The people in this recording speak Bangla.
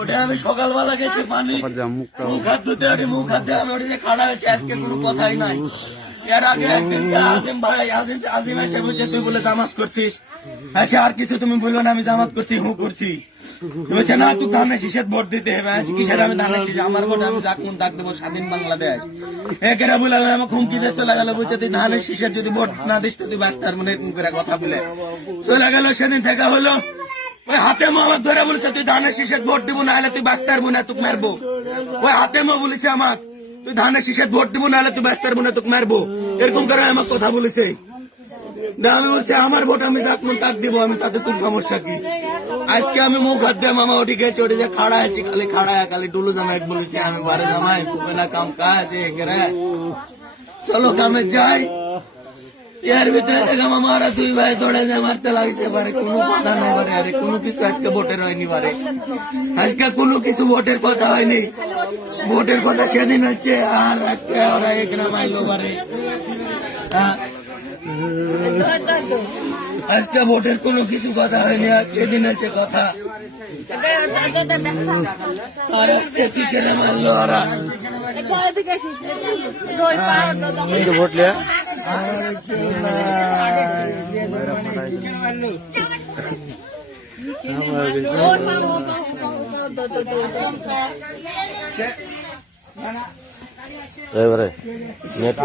ওটা আমি সকালবেলা গেছি পানি মুখ হাত ধুতে মুখ হাত দিয়ে আমি ওটা খাড়া হয়েছে, আজকে কোনো কথাই নাই। এর আগে একদিন আজিম ভাই আজিম এসে বলছে তুই বলে জামাত করছিস, আচ্ছা আর কিছু তুমি বললো না আমি জামাত করছি হু করছি, বলছে না তুই ধানের শীষে ভোট দিতে হবে। কিসের আমি ধানের শীষে, আমার ভোট আমি ডাক দেবো স্বাধীন বাংলাদেশ। একেরা বলে আমাকে হুমকি দিয়ে চলে গেল, বলছে তুই ধানের শীষে যদি ভোট না দিস তুই বাঁচতার মনে করে কথা বলে চলে গেল। সেদিন দেখা হলো ওই হাতে মা আমার ধরে বলেছে তুই ধানের শীষে ভোট দিব না হলে তুই বাঁচতার মনে তোকে মারবো। ওই হাতে মা বলেছে আমার তুই ধানের শীষে ভোট দিব না হলে তুই বাঁচতার মনে তোকে মারবো, এরকম করে আমার কথা বলেছে। আমি বলছি আমার ভোট আমি যাক মন তাক দিব, আমি তাতে তোর সমস্যা কি। আজকে আমি মুখ হাত দিয়ে মামা ওটি গেছে ওটি যে খাড়া আছি খালি ডুলু জামাই বলেছি আমি বারে জামাই না কাম কাজ চলো কামে যাই। এর ভিতরে দেখা মামা ওরা দুই ভাই দৌড়ে যায় মারতে লাগছে পারে, কোনো কথা নাই পারে, আরে কোনো কিছু আজকে ভোটের হয়নি পারে, আজকে কোনো কিছু ভোটের কথা হয়নি, ভোটের কথা সেদিন হচ্ছে আর আজকে ওরা এখানে মাইলো পারে। আজকে ভোটের কোনো কিছু কথা হয়নি, সেদিন হচ্ছে কথা। আর আজকে কি করে মারলো ওরা ভোট লিয়া নেট